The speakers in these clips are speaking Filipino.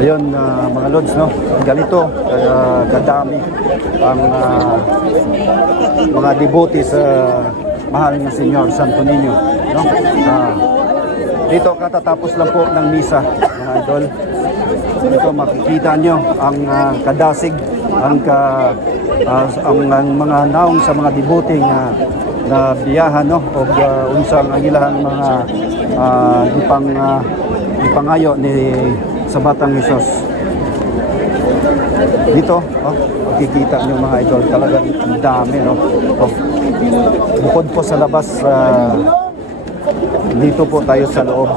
Ayun, mga lods, no? Ganito kadami ang mga devotee sa mahal na Senyor Santo Niño, no? Dito katatapos lang po ng misa, mga idol. Ito makikita nyo ang kadasig, ang mga naong sa mga devotee na biyahan, no? O unsang ang ilang mga ipangayo ni sa Batang Hesus. Dito, makikita nyo mga idol, talagang ang dami, no? Bukod po sa labas, dito po tayo sa loob.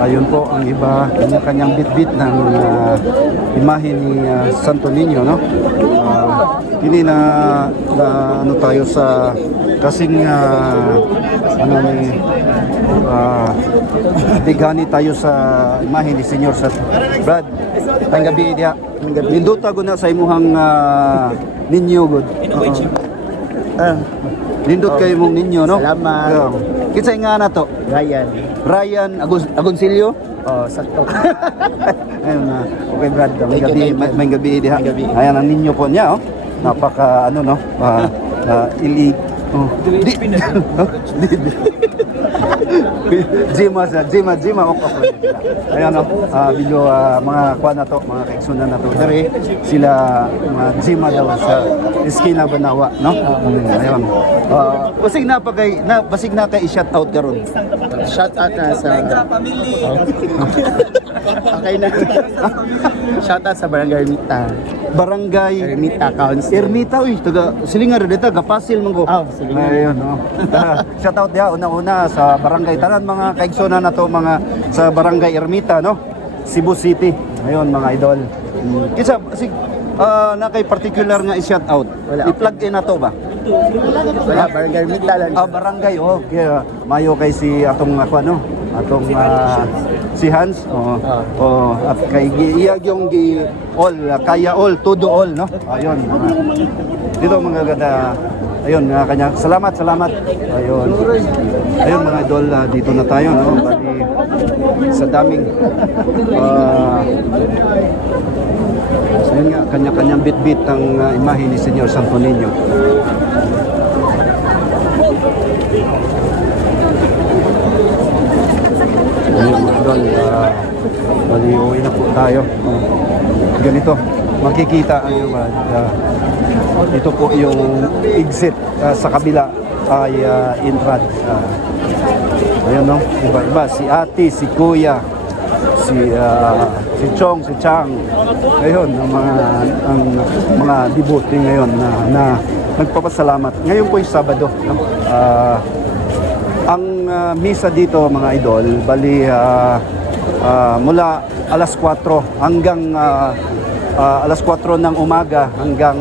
Ayun po ang iba, kanya-kanyang bit-bit ng imahe ni Santo Niño, no? Hindi na ano tayo sa kasing bighani tayo sa imahe ni Senyor sa Brad. Tayong gabi diha. Nindot ako na sa imuhang ninyo good. Nindot kayo mong ninyo, no? Salamat. Kinsa nga na to? Ryan Agoncillo? Oh, sakto. Ayun na. Okay, Brad. May gabi diha. Ayan ang ninyo po niya, oh. Napaka ano, no? Ili Jima ako. Ayan, no? Video mga kuha na to, mga kaigsunan na to. Dari sila mga Jima daw sa Eskina Banawa, no? Ayun. Basig na kay i-shout out karon. Shout out na sa okay na. Shout out sa Barangay Ermita. Barangay Ermita Council. Ermita, uy, taga Silingar dito, gapasil man ko. Silingar. Ayun, no. Shout out dia una-una sa barangay tanan mga kaigsunan na to, mga sa Barangay Ermita, no? Cebu City. Ayun mga idol. Kisa na kay particular nga i-shout out. I-plug in na to ba? Wala, Barangay Ermita lang. Barangay, kaya mayo kay si atong ano, atong si Hans, at kay iyag yung all, kaya all, todo all, no? Ayun, dito mga ganda, ayun, kanya, salamat. Ayun mga idol, dito na tayo, no? Bali, sa daming, ayun nga, kanya-kanyang bit-bit ang imahe ni Senyor Santo Niño. Ayun mga idol, bali uwi na po tayo. Ganito, makikita yung ito po yung exit sa kabila ay entrance. Ayun, no, iba-iba, si ate, si kuya, si Chong, si Chang. Ayun, ang mga devotee ngayon na nagpapasalamat. Ngayon po yung Sabado, no? Ang misa dito mga idol, bali mula alas 4 hanggang alas 4 ng umaga hanggang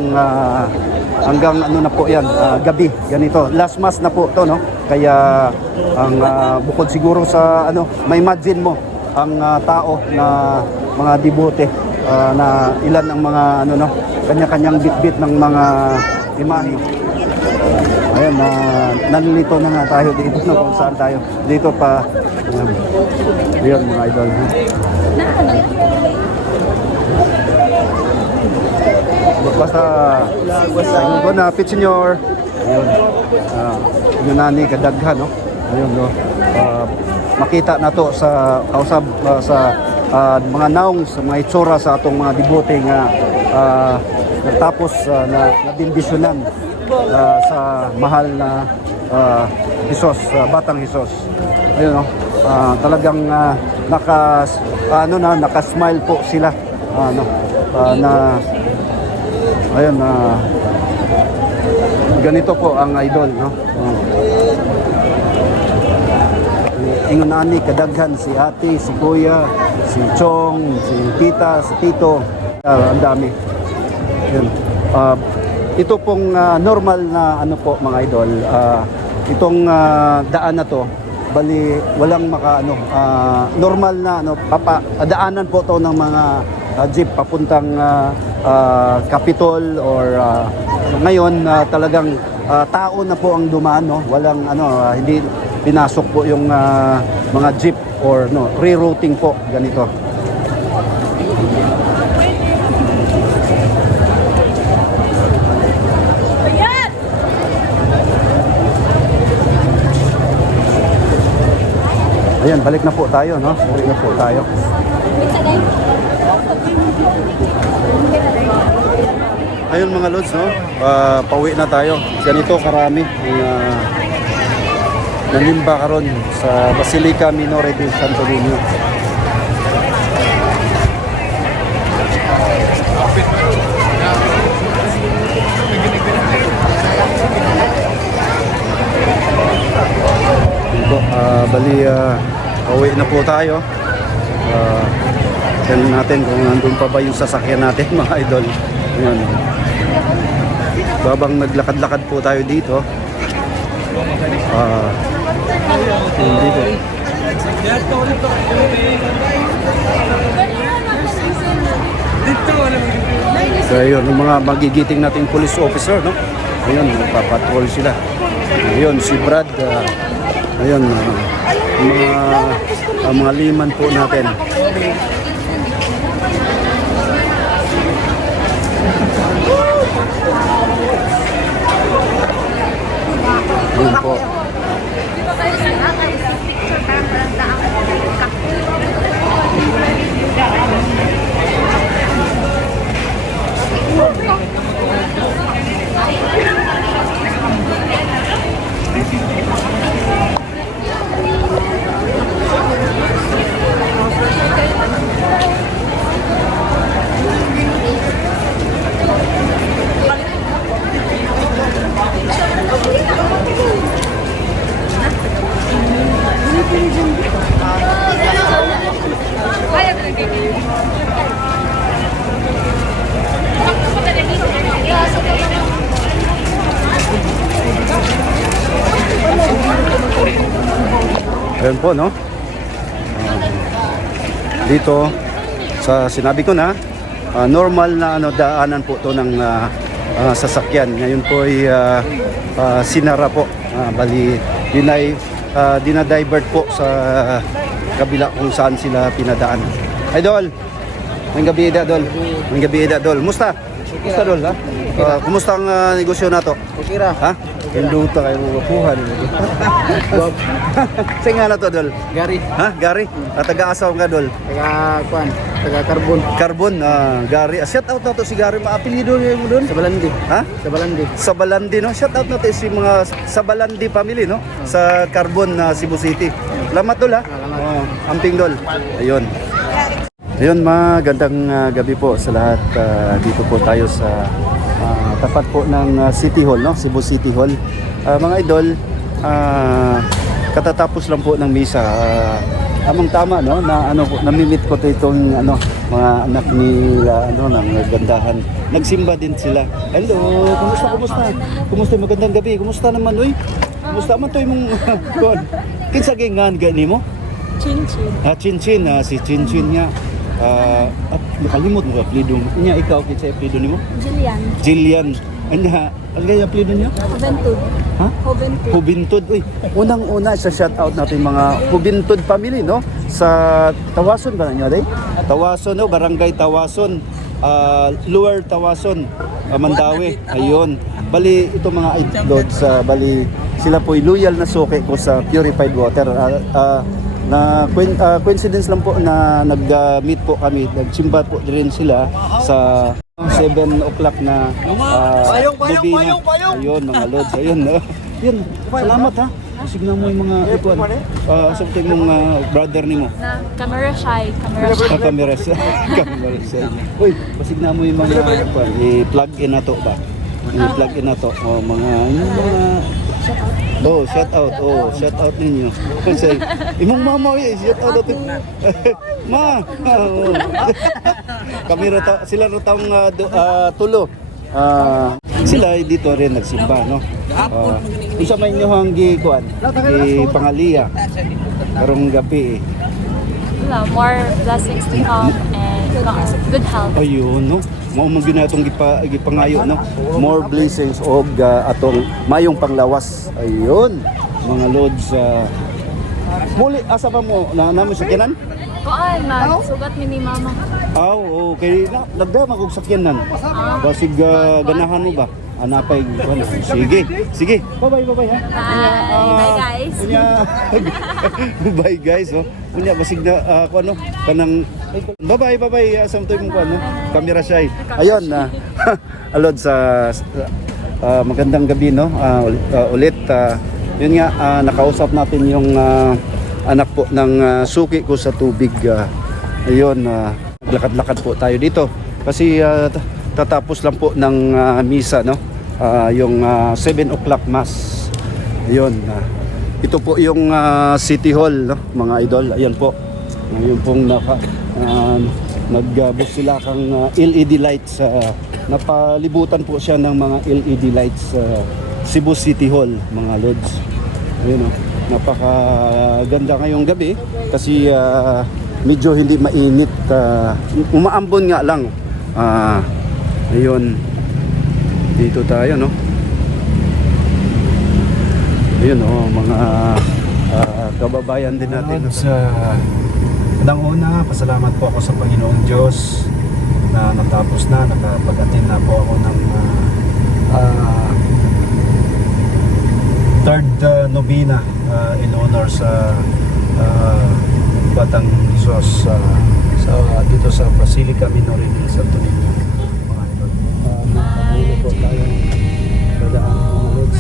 ano na po yan, gabi, ganito. Last mass na po to, no? Kaya ang bukod siguro sa ano, may imagine mo ang tao na mga devote na ilan ang mga ano, no, kanya-kanyang bit-bit ng mga imahe. Ayun, nalilito na nga tayo dito, no, kung saan tayo. Dito pa, ayun mga idol. Basta, ayun na, Pit Senyor. Ayun, yun na ni kadaghan, no? Ayun, no. Makita na to sa kausap, sa mga naong, sa mga itsura sa atong mga devote nga natapos na nabindisyonan sa mahal na Hesus, Batang Hesus. Ayun, no? Talagang naka-smile po sila, na ayun, ganito po ang idol, no? ingon ani kadaghan si ate, si kuya, si Chong, si tita, si tito. Ang dami. Yun. Ito pong normal na ano po mga idol. Itong daan na to, bali walang normal na daanan po to ng mga jeep papuntang Capitol or ngayon talagang tao na po ang dumaan, no? Walang hindi pinasok po yung mga jeep or rerouting po ganito. Ayan, balik na po tayo, no? Balik na po tayo. Ayun mga lods, no? Pauwi na tayo. Ganito karami ang nanimba karon sa Basilica Minore de Santo Niño. Bali, pauwi na po tayo. Tignan natin kung nandun pa ba yung sasakyan natin mga idol. Ayan. Babang naglakad-lakad po tayo dito. Dito. So ayun, yung mga magigiting nating police officer, no? Ayun, papatrol sila. Ayun, si Brad. Ayun, mga liman po natin. Ayun po. Ayan po, no? Dito sa sinabi ko na normal na daanan po to ng sasakyan. Ngayon po ay sinara po. Bali dinadivert po sa kabila kung saan sila pinadaan. Idol, may gabi idol. May gabi idol. Musta? Musta dol, ha? Kumusta ang negosyo na to? Okay ra. Ha? Pinduta kayo mapuhan. Saan nga na to, Dol? Gary. Ha? Gary? Taga-asaw nga, Dol? Taga Carbon. Carbon, Gary. Shout out na to si Gary. Maapelido niyo mo doon? Sa Balandi. Ha? Sa Balandi. Sa Balandi, no? Shout out natin si mga sa Balandi family, no? Sa Carbon, Cebu City. Salamat, Dol, ha? Amping, Dol. Ayun. Ayun, magandang gabi po sa lahat. Dito po tayo sa tapat po ng City Hall, no? Cebu City Hall. Mga idol, katatapos lang po ng misa. Tamang-tama, no? Na namimit ko itong mga anak nila ng gandahan. Nagsimba din sila. Hello, kumusta? Kumusta, magandang gabi. Kumusta naman, uy? Kumusta man to imong kinsa gingan gani mo? Chinchin. Si Chinchin nga. Nakalimot mo apelido niya. Ikaw, kinsa apelido nimo? Jillian. Anya, ang gaya apelido niya? Juventud. Ha? Juventud. Hubintud. Uy, unang-una sa shout out natin mga Hubintud family, no? Sa Tawason ba niyo day? Tawason, no? Barangay Tawason. Lower Tawason, Mandawi. Ayun. Bali ito mga idlods, bali sila po loyal na suki ko sa purified water. Na coincidence lang po na nag-meet po kami, nagsimba po din sila sa 7 o'clock na Bubina. Ayun mga lods, ayun. Yun, salamat ha. Signan mo yung mga ikuan. Something mong brother nimo. Na camera shy. Camera shy. Uy, pasignan mo yung mga ikuan. I-plug in na to ba? I-plug in na to. Oh, mga oh, shout out. Oh, shout out ninyo. Kasi imong mama shout out natin. Ma. Oh. Kami sila ro taong tulo. Sila dito rin nagsimba, no? Unsa may inyo hang gikuan? Pangaliya. Karong gabi. More blessings to come and good health. Ayun, no? Mao man ginatong gipangayo, no? More blessings og atong mayong panglawas. Ayun, mga lods. Muli asa pa mo namo sakyanan? Kuan, magsugat mi ni mama. Aw, okay na nagdama kog sakyanan. Basig ganahan mo ba? Anapay kuan. Sige. Bye ha. Bye guys. Kunya. Bye guys, oh. Kunya basig na kuan no kanang bye. Samtoy mo kuan no. Kamera siya. Ayun alod sa magandang gabi no. Ulit yun nga nakausap natin yung anak po ng suki ko sa tubig. Ayun, lakad-lakad po tayo dito kasi tatapos lang po ng misa, no? Yung 7 o'clock mass. Ayun, ito po yung City Hall, no? Mga idol. Ayan po. Ngayon pong nagbus sila kang LED lights. Napalibutan po siya ng mga LED lights Cebu City Hall, mga lods. Ayun, no? Napakaganda ngayong gabi kasi medyo hindi mainit, umaambon nga lang. Ayun, dito tayo, no? Ayun, oh, mga kababayan din natin. Unang-una, pasalamat po ako sa Panginoong Diyos na natapos na, nakapag-attend na po ako ng third novena in honor sa Batang Jesus dito sa Basilica Minor ni Santo Niño, mga idol. Patuloy po tayo dadaan mga lods.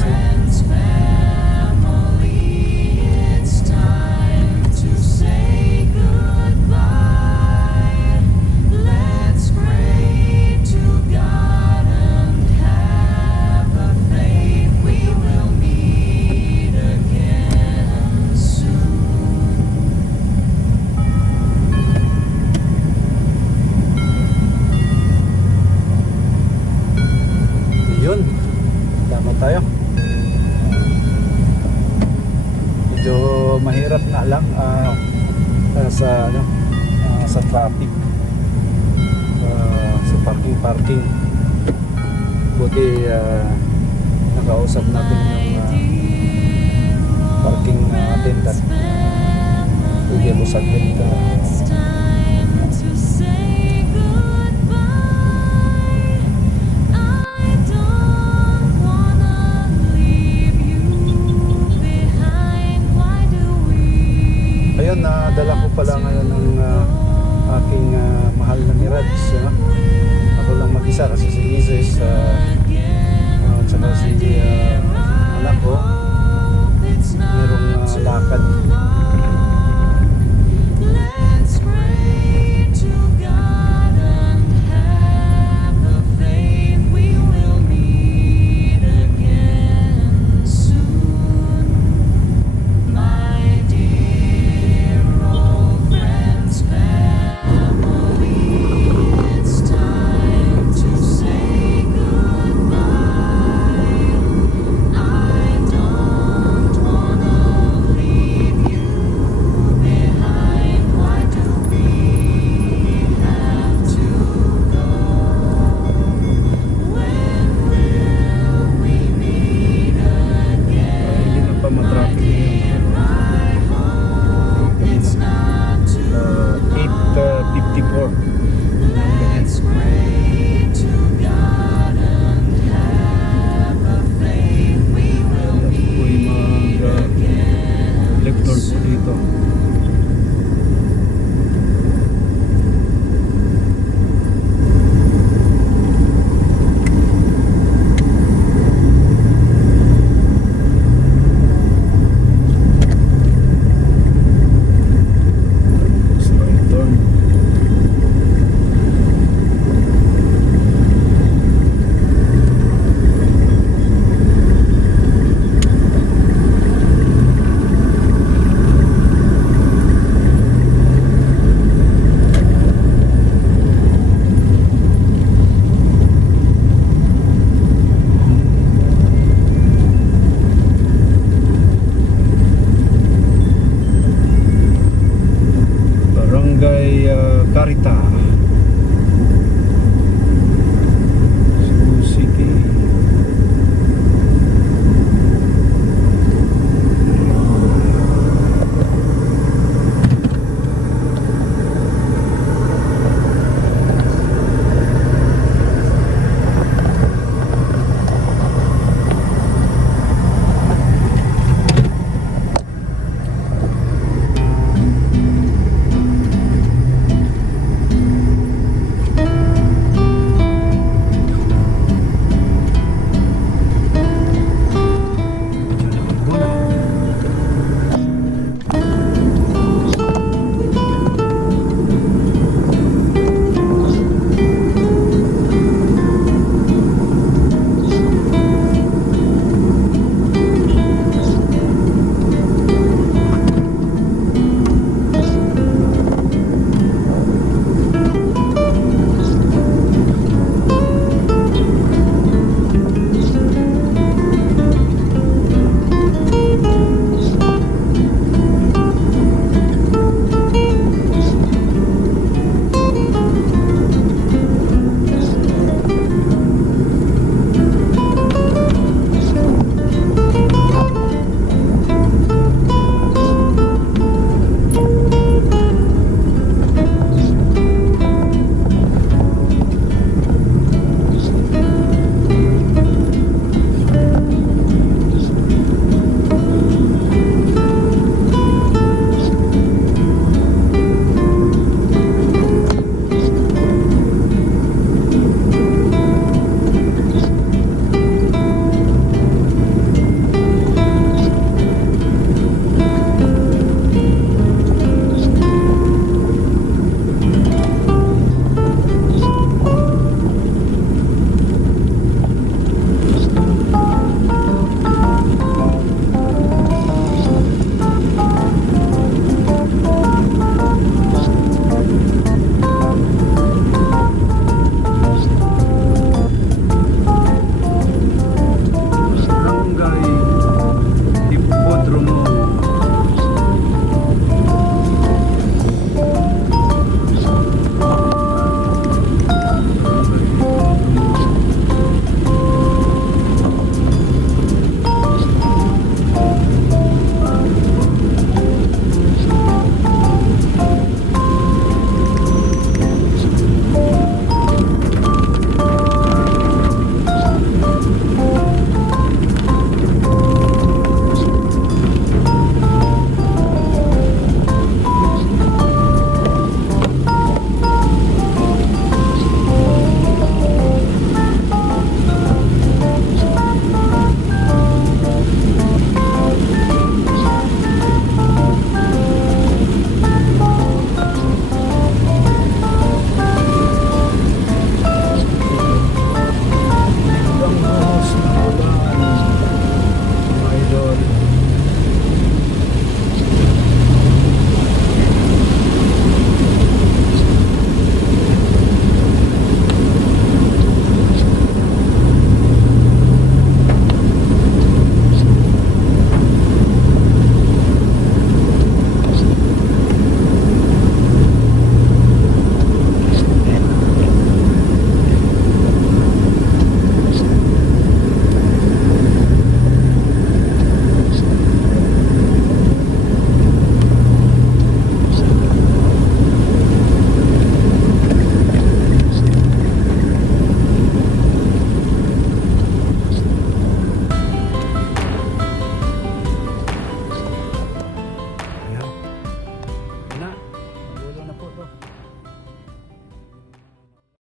Yun, tama tayo. Medyo mahirap na lang sa traffic, sa parking. Buti nakausap natin yung parking attendant. Pwede mo saglit ayun, dala ko pala ngayon ng aking mahal na Mirage. Ako lang mag-isa kasi si Mrs.